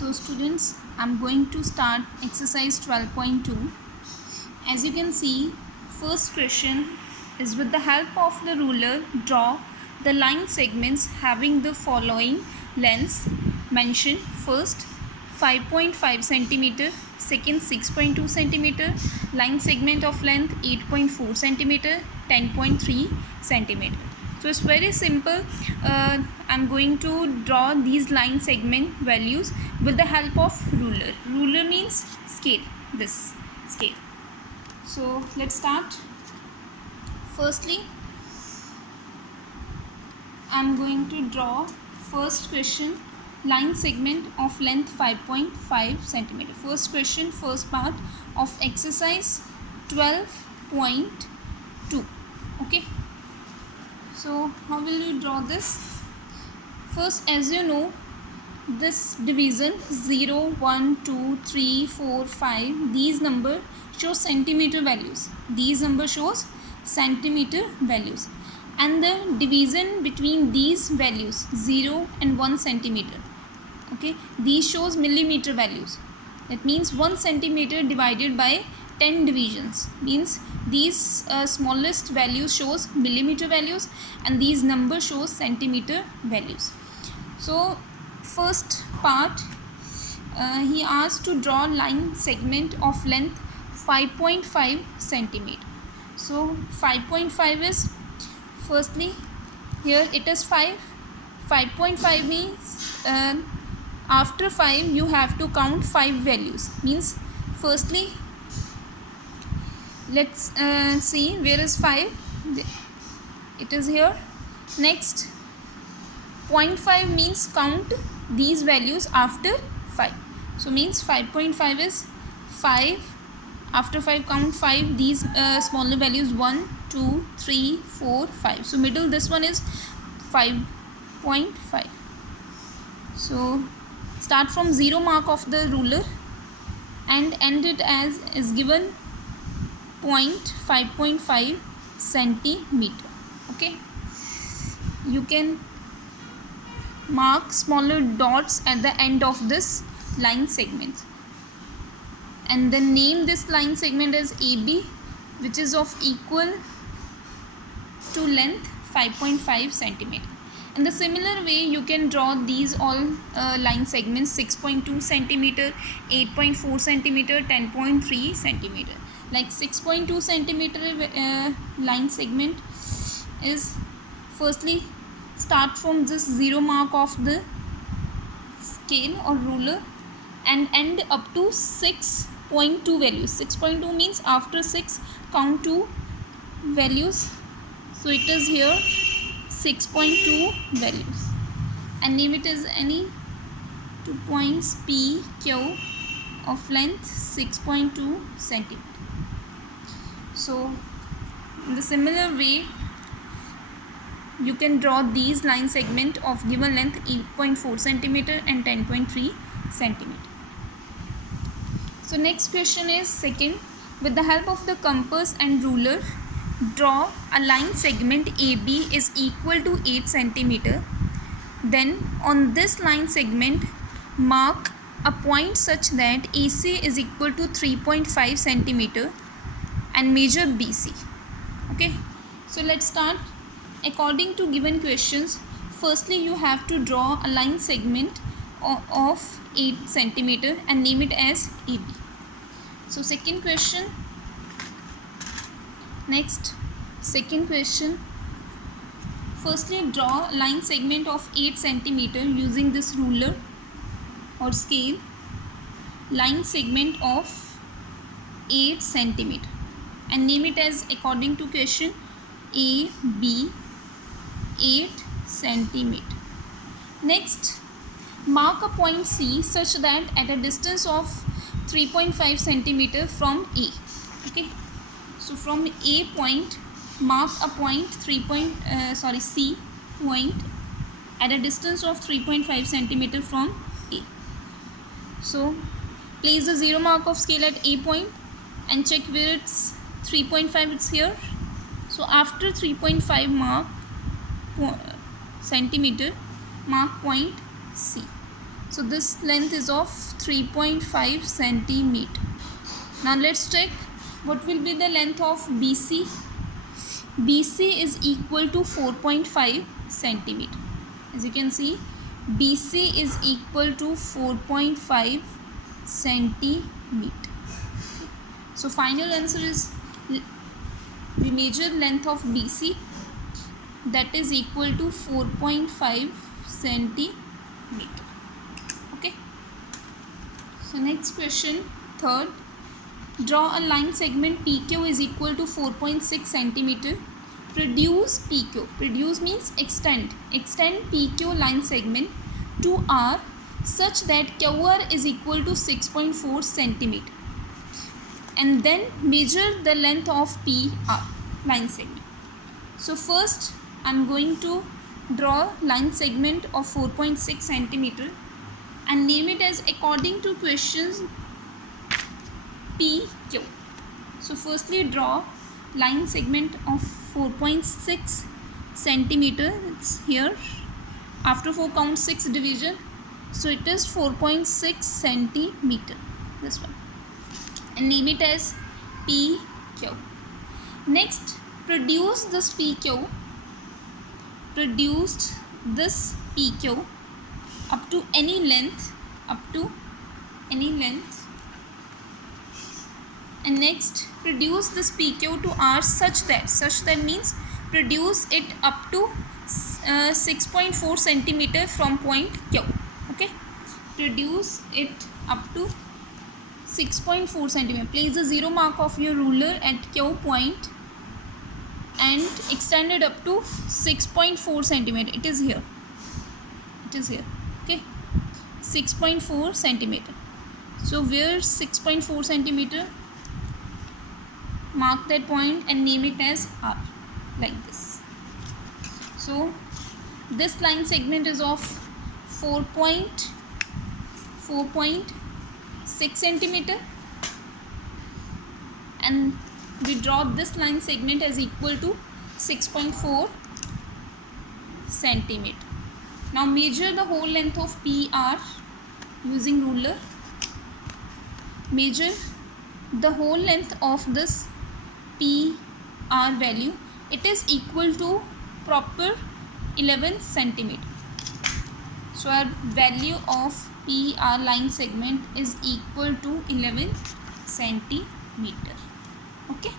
So students, I'm going to start exercise 12.2. As you can see, first question is, with the help of the ruler, draw the line segments having the following lengths mentioned. First 5.5 centimeter, second 6.2 centimeter, line segment of length 8.4 centimeter, 10.3 centimeter. So it's very simple. I'm going to draw these line segment values with the help of ruler. Ruler means scale, this scale. So let's start. Firstly, I'm going to draw first question, line segment of length 5.5 centimeter. First question, first part of exercise 12.2. Okay. So how will you draw this? First, as you know, this division 0, 1, 2, 3, 4, 5, these number show centimeter values. These number shows centimeter values. And the division between these values 0 and 1 centimeter. Okay, these shows millimeter values. That means 1 centimeter divided by 10 divisions means these smallest values shows millimeter values and these number shows centimeter values. So first part, he asked to draw line segment of length 5.5 centimeter. So 5.5 is, firstly here it is 5.5 means after 5 you have to count 5 values. Means firstly let's see where is 5. It is here. Next 0.5 means count these values after 5. So means 5.5 is 5, after 5 count 5 these smaller values 1, 2, 3, 4, 5. So middle this one is 5.5. So start from 0 mark of the ruler and end it as is given 5.5 centimeter. Okay, you can mark smaller dots at the end of this line segment and then name this line segment as AB, which is of equal to length 5.5 centimeter. In the similar way you can draw these all line segments 6.2 centimeter, 8.4 centimeter, 10.3 centimeter. Like 6.2 centimeter line segment is, firstly start from this 0 mark of the scale or ruler and end up to 6.2 values. 6.2 means after 6 count 2 values. So it is here 6.2 values and name it as any 2 points P, Q of length 6.2 centimeter. So in the similar way you can draw these line segment of given length 8.4 centimeter and 10.3 centimeter. So next question is second, with the help of the compass and ruler, draw a line segment AB is equal to 8 centimeter. Then on this line segment mark a point such that AC is equal to 3.5 centimeter and measure BC. Okay, so let's start. According to given questions, firstly you have to draw a line segment of 8 centimeter and name it as AB. So second question, next second question, firstly draw a line segment of 8 centimeter using this ruler or scale, line segment of 8 centimeter and name it as according to question AB 8 centimeter. Next mark a point C such that at a distance of 3.5 centimeter from A. Okay, so from A point mark a point C point at a distance of 3.5 centimeter from A. So place the 0 mark of scale at A point and check where it's 3.5, it's here. So after 3.5 mark centimeter, mark point C. So So this length is of 3.5 centimeter. Now let's check what will be the length of BC. BC is equal to 4.5 centimeter. As you can see, BC is equal to 4.5 centimeter. So final answer is the major length of BC, that is equal to 4.5 centimeter. Okay. So next question, third. Draw a line segment PQ is equal to 4.6 centimeter. Produce PQ. Produce means extend. Extend PQ line segment to R such that QR is equal to 6.4 centimeter. And then measure the length of PR line segment. So first I am going to draw line segment of 4.6 centimeter and name it as according to questions PQ. So firstly draw line segment of 4.6 centimeter. It's here. After 4 count 6 division. So it is 4.6 centimeter. This one. And name it as PQ. Next, produce this PQ. Produced this PQ up to any length. And next, produce this PQ to R such that means produce it up to 6.4 centimeter from point Q. Okay, produce it up to 6.4 centimeter. Place the 0 mark of your ruler at Q point and extend it up to 6.4 centimeter. It is here. Okay, 6.4 centimeter. So where 6.4 centimeter? Mark that point and name it as R, like this. So this line segment is of 4.6 centimeter, and we draw this line segment as equal to 6.4 centimeter. Now measure the whole length of PR using ruler. Measure the whole length of this PR value. It is equal to proper 11 centimeter. So our value of PR line segment is equal to 11 centimeter. Okay.